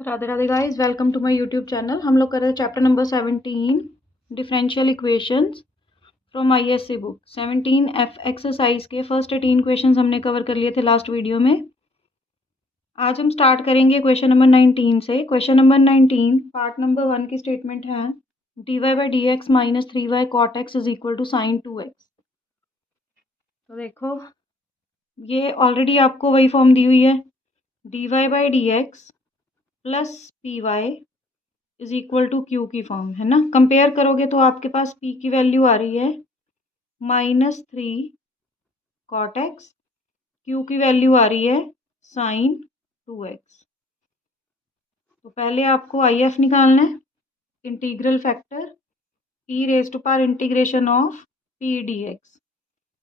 Radhe Radhe guys, welcome to my YouTube channel. हम लोग कर रहे हैं chapter number 17 differential equations from ISC book. 17 F exercise के फर्स्ट 18 क्वेश्चंस हमने कवर कर लिए थे लास्ट वीडियो में। आज हम स्टार्ट करेंगे क्वेश्चन नंबर 19 से। क्वेश्चन नंबर 19 पार्ट नंबर 1 की स्टेटमेंट है dy by d x minus 3y cot x is equal to sine 2x। तो देखो, ये ऑलरेडी आपको वही फॉर्म दी हुई है, dy by d x plus p y is equal to q की फॉर्म है ना। कंपेयर करोगे तो आपके पास पी की वैल्यू आ रही है -3 कॉट एक्स, क्यू की वैल्यू आ रही है साइन 2x। तो पहले आपको आई एफ निकालना है, integral factor e raise to power integration of p d x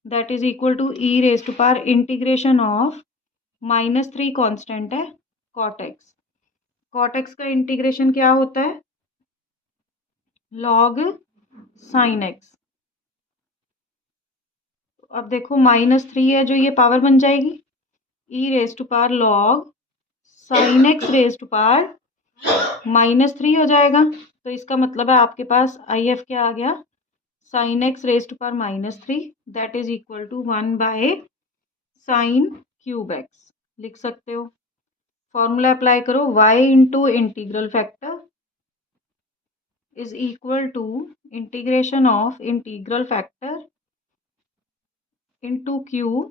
that is equal to e raise to power integration of -3 constant है कॉट एक्स। कॉट एक्स का इंटीग्रेशन क्या होता है, लॉग साइन एक्स। अब देखो -3 है जो ये पावर बन जाएगी e raise to power log sine x raise to power -3 हो जाएगा। तो इसका मतलब है आपके पास आई एफ क्या आ गया, sine x raise to power -3 that is equal to 1 by sine cube x लिख सकते हो। फॉर्मूला अप्लाई करो, y into integral factor is equal to integration of integral factor into q.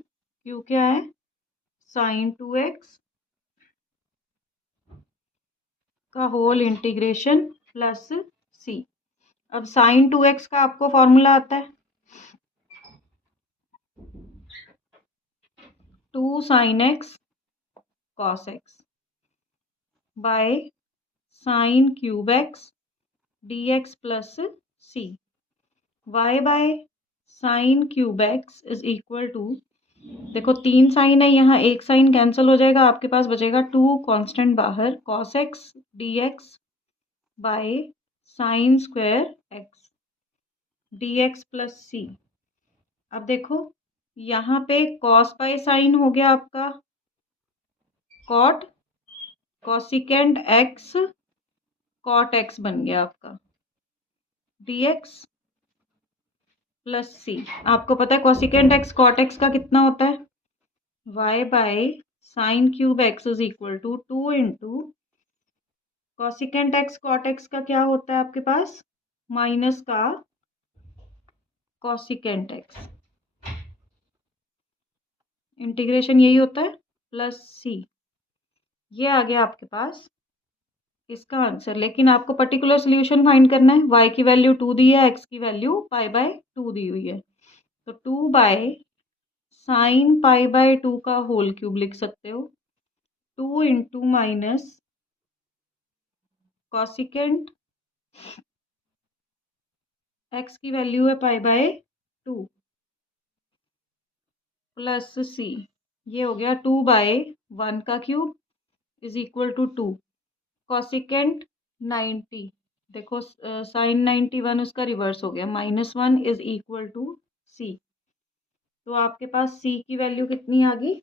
Q क्या है, sign 2x का whole integration plus सी। अब sign 2x का आपको फॉर्मूला आता है 2 sine x cos x by sine cube x d x plus c. Y by sine cube x is equal to, देखो 3 sign है यहाँ, एक साइन कैंसिल हो जाएगा, आपके पास बचेगा 2 कांस्टेंट बाहर, cos x d x by sine square x d x plus सी। अब देखो यहाँ पे कॉस बाय साइन हो गया आपका cot, cosecant x cot x बन गया आपका डी एक्स प्लस सी। आपको पता है कॉसिकेंट एक्स कॉट एक्स का कितना होता है, y by sine cube x is equal to 2 into cosecant x cot x का क्या होता है आपके पास, माइनस का कॉसिकेंट एक्स, इंटीग्रेशन यही होता है प्लस सी। ये आ गया आपके पास इसका आंसर। लेकिन आपको पर्टिकुलर सोल्यूशन फाइंड करना है, y की वैल्यू 2 दी है, x की वैल्यू पाई बाय 2 दी हुई है। तो 2 बाय साइन पाई बाय 2 का होल क्यूब लिख सकते हो, 2 इंटू माइनस कॉसिकेंट x की वैल्यू है पाई बाय 2 प्लस सी। ये हो गया 2 बाय 1 का cube is equal to 2 cosecant 90, देखो साइन 91 उसका रिवर्स हो गया, -1 इज इक्वल टू सी। तो आपके पास सी की वैल्यू कितनी आ गई,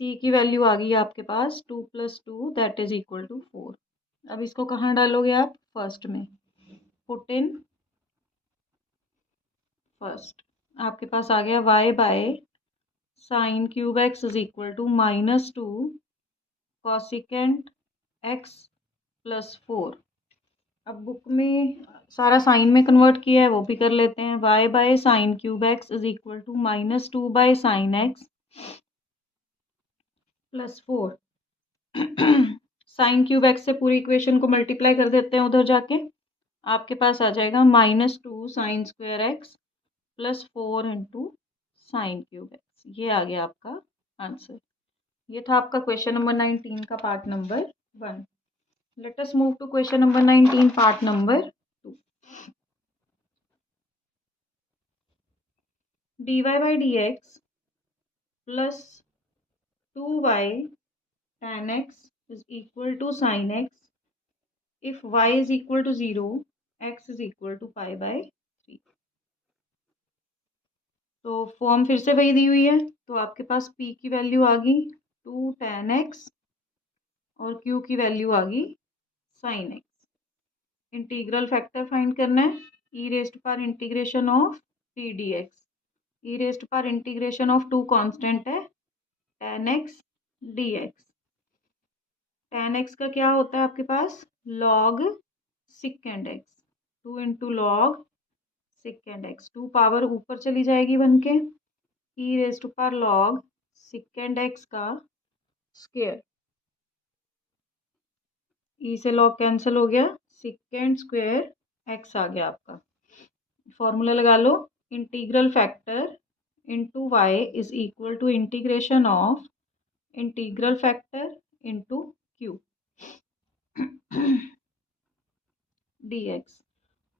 सी की वैल्यू आ गई आपके पास 2 + 2 दैट इज इक्वल टू 4। अब इसको कहाँ डालोगे आप, फर्स्ट में, पुट इन फर्स्ट। आपके पास आ गया y by sine cube x is equal to -2 cosecant x plus 4। अब बुक में सारा साइन में कन्वर्ट किया है, वो भी कर लेते हैं। y by sine cube x is equal to -2 by sine x plus 4। Sine cube x से पूरी इक्वेशन को मल्टीप्लाई कर देते हैं उधर जाके, आपके पास आ जाएगा -2 sign square x plus 4 into sine cube x. ये आ गया आपका आंसर। ये था आपका क्वेश्चन नंबर 19 का part number 1। Let us move to question number 19 part number 2। dy by d x plus 2y tan x is equal to sin x if y is equal to 0, x is equal to pi by 3। तो form फिर से वही दी हुई है, तो आपके पास p की वैल्यू आ गई 2 tan x और क्यू की वैल्यू आ गई sine x. Integral factor find करना है, e raised power integration of p d x. E raised power integration of two constant है tan x d x. tan x का क्या होता है आपके पास, log secant x, 2 into log secant x. 2 power ऊपर चली जाएगी बन के, e raised to power log secant x का स्क्वायर। ई से log कैंसिल हो गया, सिकेंड स्क्वायर एक्स आ गया आपका। फॉर्मूला लगा लो, integral factor into y is equal to integration of integral factor into q d x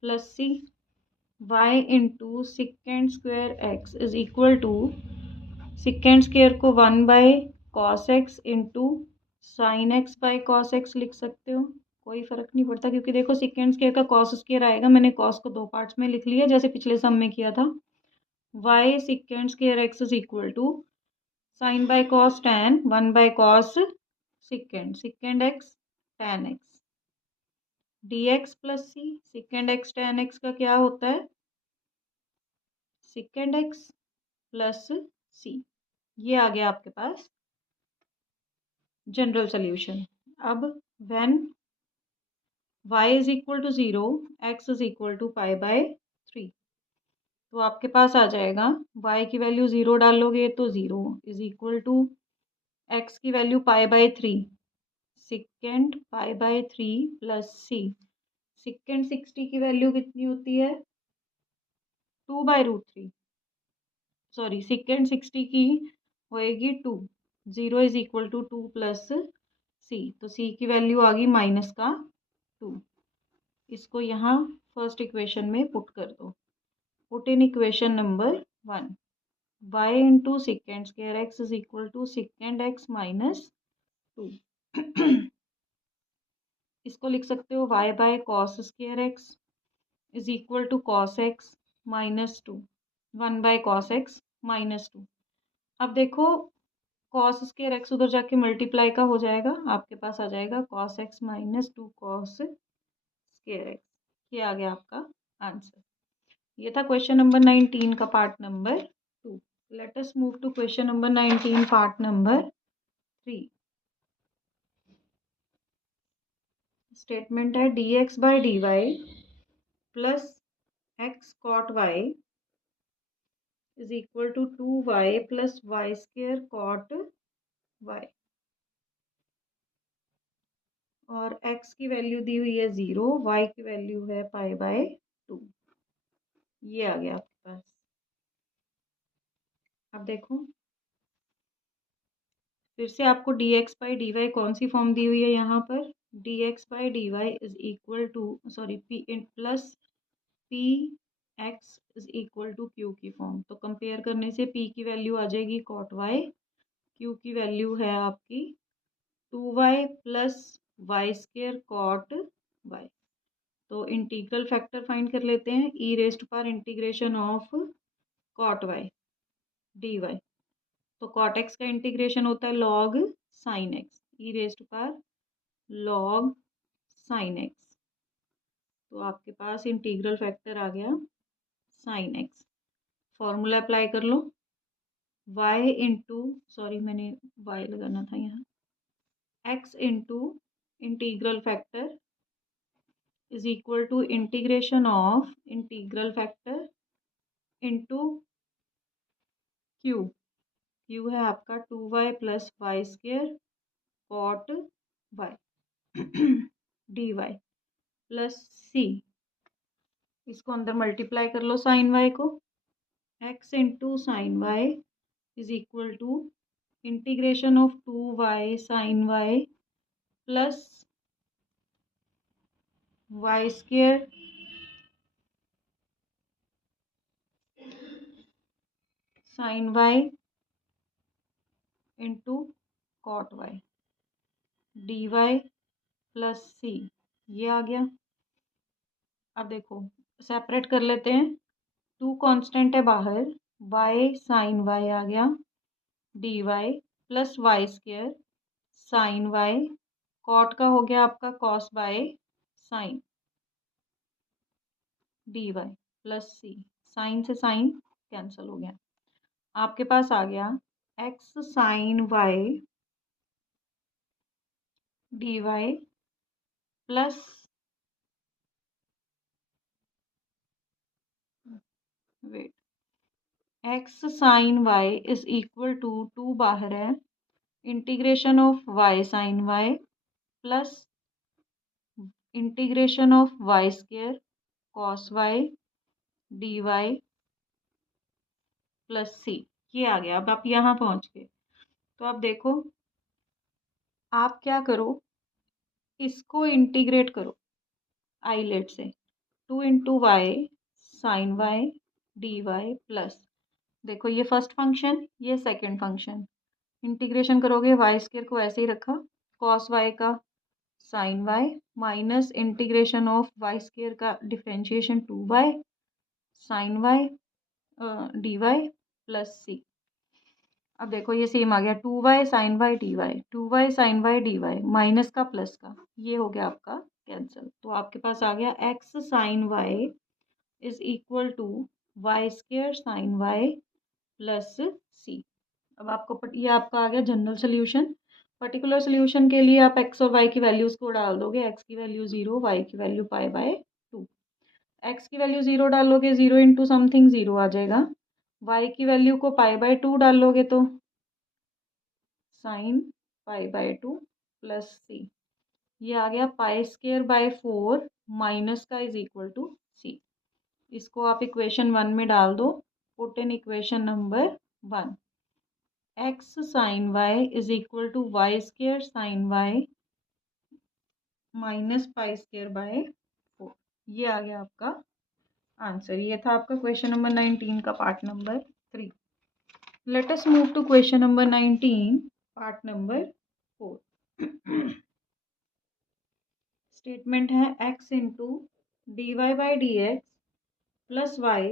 plus c y into secant square x is equal to secant square को 1 by cos x into sine x by cos x लिख सकते हो, कोई फर्क नहीं पड़ता क्योंकि देखो सिकेंड स्क्वायर का कॉस स्क्वायर आएगा। मैंने कॉस को 2 पार्ट्स में लिख लिया जैसे पिछले सम में किया था। Y secant square x is equal to sine by cos tan 1 by cos secant x tan x d x plus c. Secant x tan x का क्या होता है, सिकेंड एक्स प्लस सी। ये आ गया आपके पास जनरल सोल्यूशन। अब when y is equal to 0 x is equal to pi by 3, तो आपके पास आ जाएगा y की वैल्यू 0 डालोगे तो 0 इज इक्वल टू x की value pi by 3 secant pi by 3 plus c. Secant 60 की वैल्यू कितनी होती है, 2/√3। सॉरी सिकेंड 60 की होएगी 2, 0 इज इक्वल टू 2 प्लस सी, तो सी की वैल्यू आ गई माइनस का 2। इसको यहाँ फर्स्ट इक्वेशन में पुट कर दो। Put in equation number 1, y into secant square x is equal to secant x minus 2। इसको लिख सकते हो y by cos square x is equal to cos x minus 2, 1 by cos x minus 2। अब देखो cos square x उधर जाके multiply का हो जाएगा, आपके पास आ जाएगा cos x minus 2 cos square x. ये आ गया आपका आंसर। ये था क्वेश्चन नंबर 19 का part number 2। Let us move to question number 19 part number 3। Statement है d x by d y plus x cot y is equal to 2y plus y square cot y, और x की value दी हुई है 0, y की value है पाई by 2। ये आ गया आपके पास। अब देखो फिर से आपको d x by d y कौन सी फॉर्म दी हुई है यहाँ पर, d x by d y is equal to sorry p plus p x is equal to q की फॉर्म। तो कंपेयर करने से p की वैल्यू आ जाएगी कॉट वाई, q की वैल्यू है आपकी 2y plus y square cot y. तो इंटीग्रल फैक्टर फाइंड कर लेते हैं, e raised power integration of cot y d y. तो कॉट एक्स का इंटीग्रेशन होता है log sine x, e raised power log sine x. तो आपके पास इंटीग्रल फैक्टर आ गया साइन एक्स। फॉर्मूला अप्लाई कर लो, y इंटू सॉरी मैंने y लगाना था यहाँ, x into integral factor is equal to integration of integral factor into q. Q है आपका 2y plus y square cot y d y plus c. इसको अंदर मल्टीप्लाई कर लो साइन वाई को, x into sine y is equal to integration of 2y sine y plus y square sine y into cot y d y plus सी। ये आ गया। अब देखो सेपरेट कर लेते हैं, 2 कांस्टेंट है बाहर, y साइन वाई आ गया d y plus y square sine y cot का हो गया आपका cos by sine d y plus c, sine से साइन कैंसिल हो गया। आपके पास आ गया x sine y d y plus wait x sine y is equal to two बाहर है, integration of y sine y plus integration of y square cos y d y plus सी। ये आ गया। अब आप यहाँ पहुँच गए तो आप देखो, आप क्या करो, इसको इंटीग्रेट करो आईलेट से, two into y sine y d y plus, देखो ये फर्स्ट फंक्शन ये सेकंड फंक्शन, इंटीग्रेशन करोगे वाई स्क्वायर को ऐसे ही रखा, कॉस वाई का sine y minus integration of y square का differentiation two y sine y d y plus सी। अब देखो ये सेम आ गया, two y sine y d y, two y sine y d y minus का plus का, ये हो गया आपका कैंसिल। तो आपके पास आ गया x sine y is equal to y square sine y plus सी। अब आपको ये आपका आ गया जनरल सोल्यूशन। पर्टिकुलर सोल्यूशन के लिए आप एक्स और वाई की वैल्यूज़ को डाल दोगे, एक्स की वैल्यू 0, वाई की वैल्यू पाई बाय 2। एक्स की वैल्यू 0 डालोगे, 0 इंटू समथिंग 0 आ जाएगा, वाई की वैल्यू को पाई बाय 2 डालोगे तो साइन पाई बाय 2 प्लस सी। ये आ गया पाई स्क्वेयर बाय 4 माइनस का इज इक्वल टू सी। इसको आप इक्वेशन 1 में डाल दो, put in equation number 1, x sine y is equal to y square sine y minus pi square by 4। ये आ गया आपका आंसर। ये था आपका क्वेश्चन नंबर 19 का part number 3। Let us move to question number 19 part number 4। Statement है x into d y by d x plus y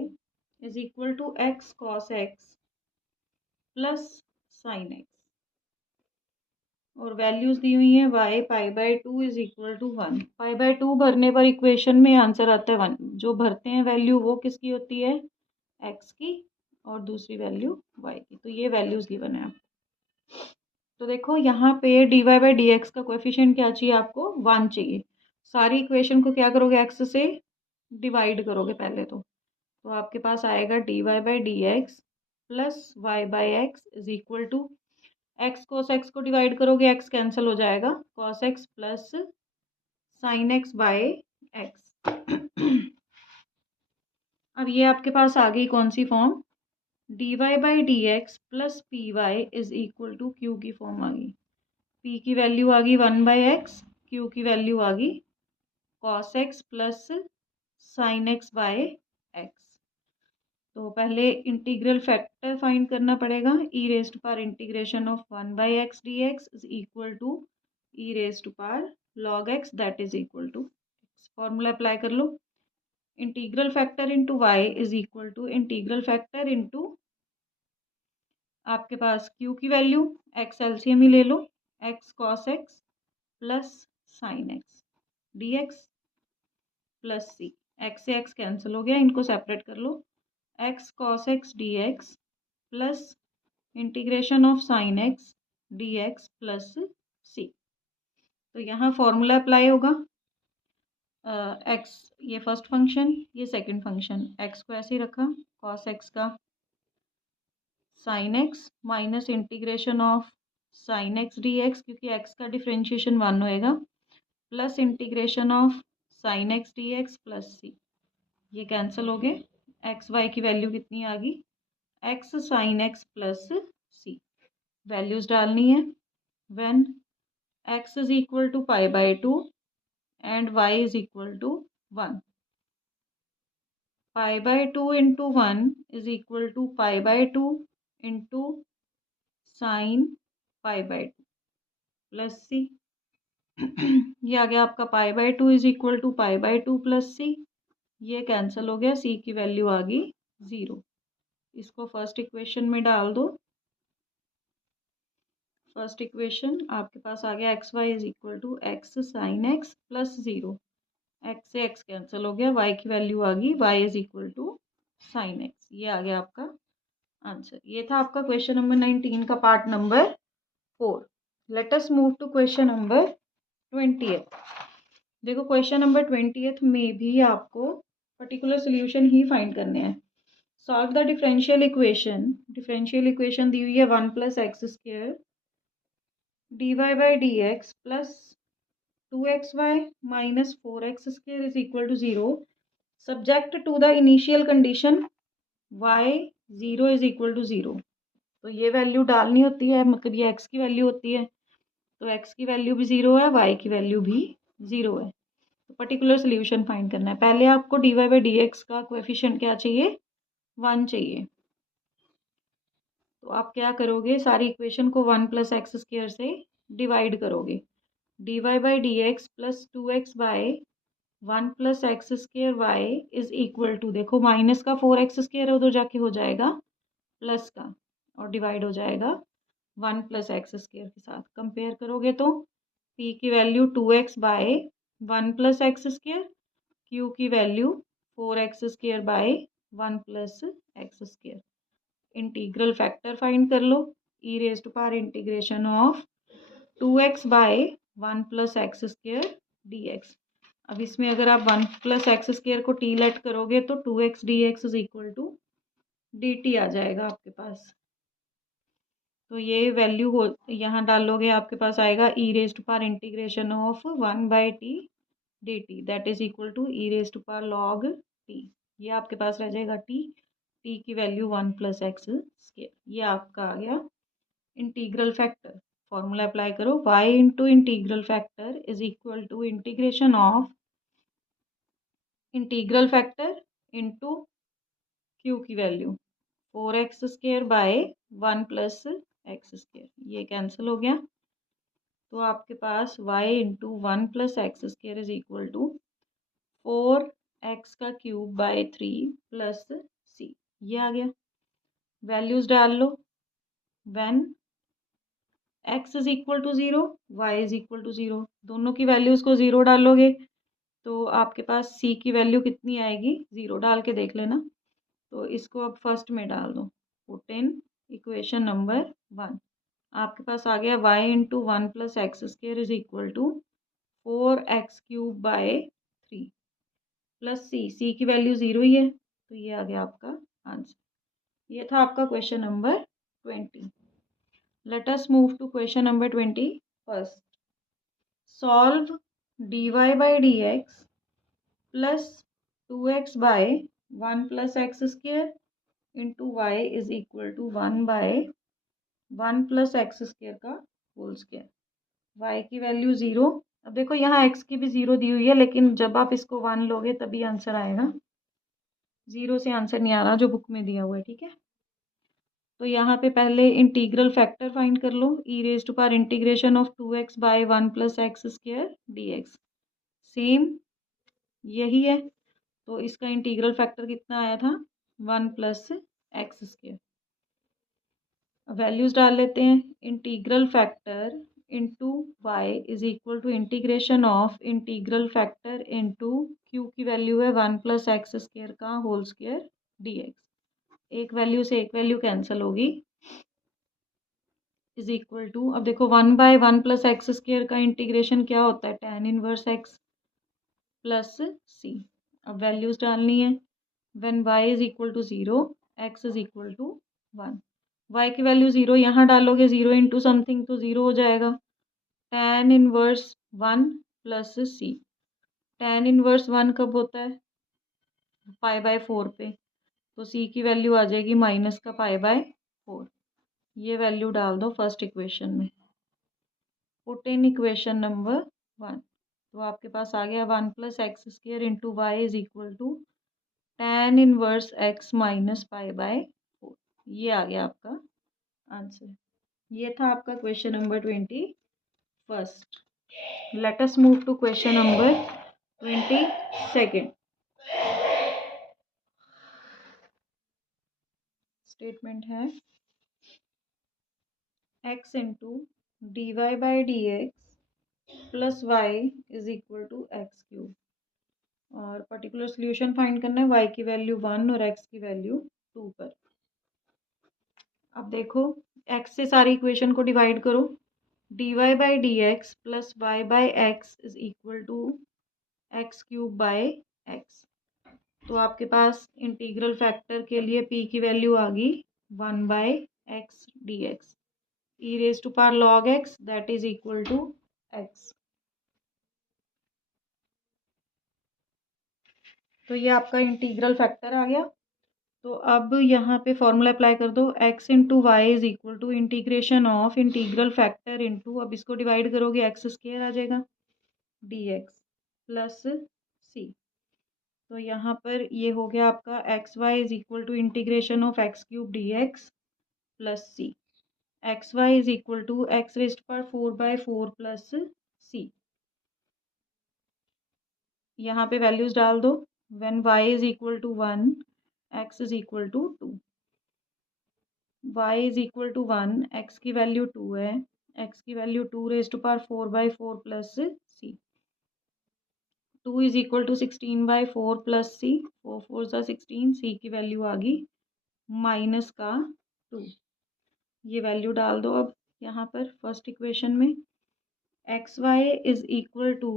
is equal to x cos x plus sine x, और values दी हुई हैं y pi by 2 is equal to 1। Pi by 2 भरने पर equation में answer आता है 1। जो भरते हैं वैल्यू वो किसकी होती है, x की, और दूसरी वैल्यू y की। तो ये वैल्यूज गिवन है आपको। तो देखो यहाँ पे d y by d x का कोएफिशिएंट क्या चाहिए आपको, 1 चाहिए। सारी इक्वेशन को क्या करोगे, x से डिवाइड करोगे पहले तो आपके पास आएगा d y by d x plus y by x is equal to x cos x को डिवाइड करोगे, एक्स कैंसिल हो जाएगा, cos x plus sine x by x. अब ये आपके पास आ गई कौन सी form, d y by d x plus p y is equal to q की फॉर्म आ गई। पी की वैल्यू आ गई 1 बाई एक्स, क्यू की वैल्यू आ गई cos x plus sine x by x. तो पहले इंटीग्रल फैक्टर फाइंड करना पड़ेगा, e raised power integration of 1 by x d x is equal to e raised power log x that is equal to x. Formula apply कर लो, integral factor into y is equal to integral factor into आपके पास q की value, x LCM ही ले लो, x cos x plus sine x d x plus c. X से x cancel हो गया, इनको सेपरेट कर लो, x cos x d x plus integration of sine x d x plus सी। तो यहाँ फॉर्मूला अप्लाई होगा, एक्स ये फर्स्ट फंक्शन ये सेकंड फंक्शन, एक्स को ऐसे ही रखा, कॉस एक्स का sine x minus integration of sine x d x, क्योंकि एक्स का डिफ्रेंशिएशन 1 होएगा, plus integration of sine x d x plus सी। ये कैंसिल हो गए, एक्स वाई की वैल्यू कितनी आ गई, x sine x plus c. Values डालनी है, when x is equal to pi by 2 and y is equal to 1। Pi by 2 into 1 is equal to pi by 2 into sine pi by 2 plus सी। ये आ गया आपका pi by 2 is equal to pi by 2 plus सी। ये cancel हो गया, सी की value आ गई 0। इसको फर्स्ट इक्वेशन में डाल दो, फर्स्ट इक्वेशन आपके पास आ गया x y is equal to x sine x plus 0। X से एक्स कैंसिल हो गया, वाई की वैल्यू आ गई y is equal to sine x. ये आ गया आपका आंसर। ये था आपका क्वेश्चन नंबर 19 का part number 4। Let us move to question number 20th। देखो क्वेश्चन नंबर 20th में भी आपको पर्टिकुलर सोल्यूशन ही फाइंड करने हैं। Solve the differential equation. Differential equation दी हुई है 1 plus x square d y by d x plus 2xy minus 4x² is equal to 0 subject to the initial condition y 0 is equal to 0। तो ये value डालनी होती है, मतलब ये x की वैल्यू होती है, तो x की वैल्यू भी 0 है, y की वैल्यू भी 0 है। तो पर्टिकुलर सोल्यूशन फाइंड करना है। पहले आपको d y by d x का कोएफिशिएंट क्या चाहिए, 1 चाहिए। तो आप क्या करोगे, सारी इक्वेशन को 1 प्लस एक्स स्क्वायर से डिवाइड करोगे। D y by d x plus 2x by 1 plus x square y is equal to, देखो माइनस का 4x स्क्वायर उधर जाके हो जाएगा प्लस का, और डिवाइड हो जाएगा 1 प्लस एक्स स्क्वायर के साथ। कंपेयर करोगे तो p की value 2x by 1 plus x square, q की value 4x square by 1 plus x square. Integral factor find कर लो, e raise to power integration of 2x by 1 plus x square d x. अब इसमें अगर आप 1 plus x square को t let करोगे तो 2x d x is equal to d t आ जाएगा आपके पास। तो ये वैल्यू हो यहाँ डालोगे, आपके पास आएगा e raise to power integration of 1 by t d t that is equal to e raise to power log t. ये आपके पास रह जाएगा टी की वैल्यू 1 प्लस एक्स स्क्वायर। ये आपका आ गया इंटीग्रल फैक्टर। फॉर्मूला अप्लाई करो, y into integral factor is equal to integration of integral factor into Q की value 4x square by 1 plus x square. ये कैंसिल हो गया, तो आपके पास y into 1 plus x square is equal to 4x का cube by 3 plus सी। ये आ गया। वैल्यूज डाल लो, when x is equal to 0 y is equal to 0, दोनों की वैल्यूज को 0 डालोगे तो आपके पास c की वैल्यू कितनी आएगी, 0 डाल के देख लेना। तो इसको अब फर्स्ट में डाल दो, पुट इन इक्वेशन नंबर 1। आपके पास आ गया y into 1 plus x square is equal to 4x cube by 3 plus C की वैल्यू 0 ही है, तो ये आ गया आपका आंसर। ये था आपका question number 20। Let us move to question number 21। Solve d y by d x plus 2x by 1 plus x square into y is equal to 1 by 1 plus x square का होल स्क्वायर। वाई की value 0। अब देखो यहाँ x की भी 0 दी हुई है, लेकिन जब आप इसको 1 लोगे तभी आंसर आएगा, 0 से आंसर नहीं आ रहा जो बुक में दिया हुआ है, ठीक है। तो यहाँ पे पहले इंटीग्रल फैक्टर फाइंड कर लो, e raise to power integration of 2x by 1 plus x square d x. Same यही है, तो इसका इंटीग्रल फैक्टर कितना आया था, 1 प्लस एक्स स्क्वायर। वैल्यूज डाल लेते हैं, integral factor into y is equal to integration of integral factor into Q की वैल्यू है 1 प्लस एक्स स्क्वायर का होल स्क्वायर डी एक्स। एक वैल्यू से एक वैल्यू कैंसिल होगी, इज इक्वल टू, अब देखो 1 बाय 1 प्लस एक्स स्क्वायर का इंटीग्रेशन क्या होता है, tan इनवर्स एक्स प्लस सी। अब वैल्यूज डालनी है, when y is equal to 0 x is equal to 1। y की वैल्यू 0 यहाँ डालोगे, 0 इंटू समथिंग तो 0 हो जाएगा, tan इनवर्स 1 प्लस सी। tan इनवर्स 1 कब होता है, पाई बाय 4 पे, तो c की वैल्यू आ जाएगी माइनस का पाई बाय 4। ये वैल्यू डाल दो फर्स्ट इक्वेशन में, पुट इन इक्वेशन नंबर 1। तो आपके पास आ गया 1 plus x square into y is equal to tan inverse x minus pi by 4। ये आ गया आपका आंसर। ये था आपका question number 21। Let us move to question number 22। Statement है x into dy by d x plus y is equal to x cube, और particular solution find करना है y की वैल्यू 1 और x की वैल्यू 2 पर। अब देखो x से सारी इक्वेशन को डिवाइड करो, dy by d x plus y by x is equal to x cube by x. तो आपके पास इंटीग्रल फैक्टर के लिए p की वैल्यू आ गई 1 by x d x e raise to power log x that is equal to x. तो ये आपका इंटीग्रल फैक्टर आ गया। तो अब यहाँ पे फॉर्मूला अप्लाई कर दो, x into y is equal to integration of integral factor into, अब इसको डिवाइड करोगे एक्स स्क्वायर आ जाएगा डी एक्स प्लस सी। तो यहाँ पर ये हो गया आपका x y is equal to integration of x cube d x plus c. X y is equal to x raised पर 4/4 प्लस सी। यहाँ पे वैल्यूज डाल दो, when y is equal to 1 x is equal to 2, y is equal to 1, x की value 2 है, x की value 2 raise to power 4/4 plus c. 2 is equal to 16/4 plus सी, 4 4 सा 16, सी की वैल्यू आ गई माइनस का 2। ये वैल्यू डाल दो अब यहाँ पर फर्स्ट इक्वेशन में, x y is equal to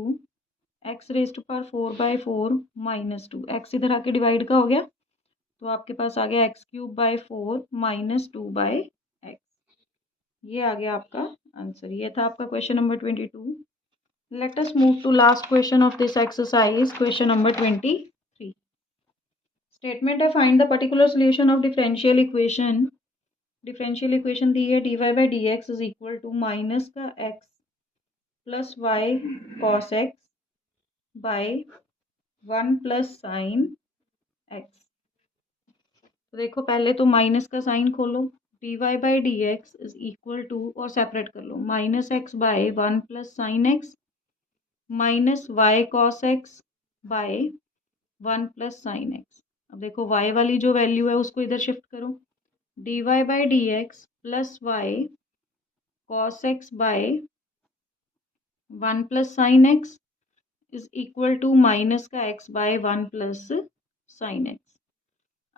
x raise to power 4/4 minus 2, x इधर आके डिवाइड का हो गया तो आपके पास आ गया x cube by 4 minus 2 by x. ये आ गया आपका आंसर। ये था आपका question number 22। Let us move to last question of this exercise, question number 23। Statement है find the particular solution of differential equation. Differential equation दी है d y by d x is equal to minus का x plus y cos x by 1 plus sine x. तो देखो पहले तो minus का sine खोलो, d y by d x is equal to, और सेपरेट कर लो, minus x by 1 plus sine x minus y cos x by 1 plus sine x. अब देखो y वाली जो वैल्यू है उसको इधर शिफ्ट करो, d y by d x plus y cos x by 1 plus sine x is equal to minus का x by 1 plus sine x.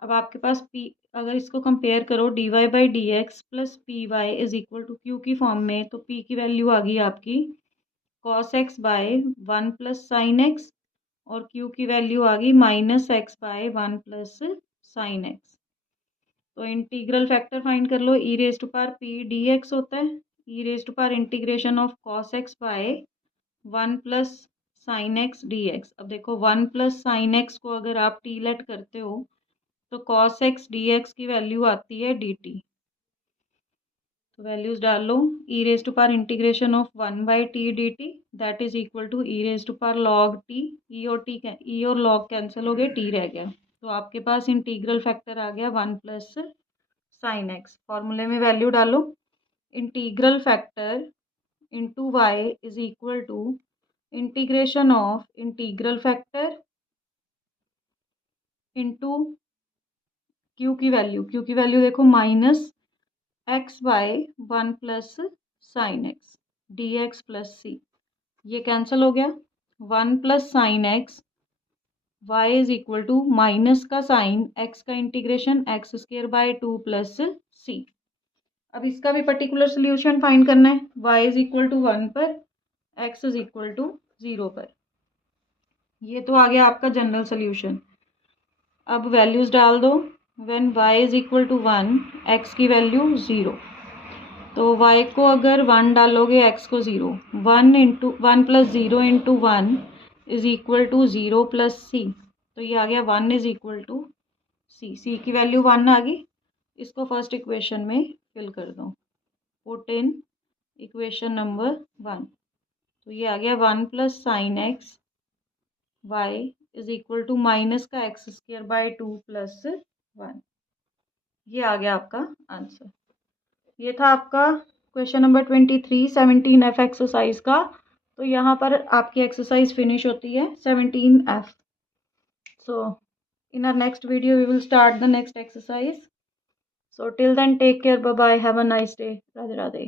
अब आपके पास p, अगर इसको कंपेयर करो d y by d x plus p y is equal to q की form में, तो p की वैल्यू आ गई आपकी cos x by 1 plus sine x और q की वैल्यू आ गई minus x by 1 plus sine x. तो इंटीग्रल फैक्टर फाइंड कर लो, e raise to power P d x होता है e raise to power integration of cos x by 1 plus sine x d x. अब देखो 1 plus sine x को अगर आप टी लेट करते हो तो कॉस एक्स डी एक्स की वैल्यू आती है डी टी। तो वैल्यूज डाल लो, e raise to power integration of 1 by t d t that is equal to e raise to power log t, e और टी ई और log cancel हो गए, टी रह गया। तो आपके पास इंटीग्रल फैक्टर आ गया 1 प्लस साइन एक्स। फॉर्मूले में वैल्यू डालो, integral factor into y is equal to integration of integral factor into Q की वैल्यू देखो minus x by 1 plus sine x d x plus सी। ये कैंसिल हो गया, 1 plus sine x y is equal to minus का sine x का integration x square by 2 plus सी। अब इसका भी पर्टिकुलर सोल्यूशन फाइंड करना है, y इज इक्वल टू 1 पर, x इज इक्वल टू 0 पर। ये तो आ गया आपका जनरल सोल्यूशन। अब वैल्यूज डाल दो, when y is equal to 1 x की वैल्यू 0, तो y को अगर 1 डालोगे x को 0, 1 into 1 plus 0 into 1 is equal to 0 plus सी। तो ये आ गया 1 is equal to C, C की वैल्यू 1 आ गई। इसको फर्स्ट इक्वेशन में फिल कर दो, पुट इन इक्वेशन नंबर 1। तो ये आ गया 1 plus sine x y is equal to minus का एक्स स्क्वायर बाय 2 प्लस 1। ये आ गया आपका आंसर। ये था आपका क्वेश्चन नंबर 23 17F एक्सरसाइज का। तो यहाँ पर आपकी एक्सरसाइज फिनिश होती है 17F। So in our next video we will start the next exercise. So till then, take care. Bye bye. Have a nice day. Radhe Radhe.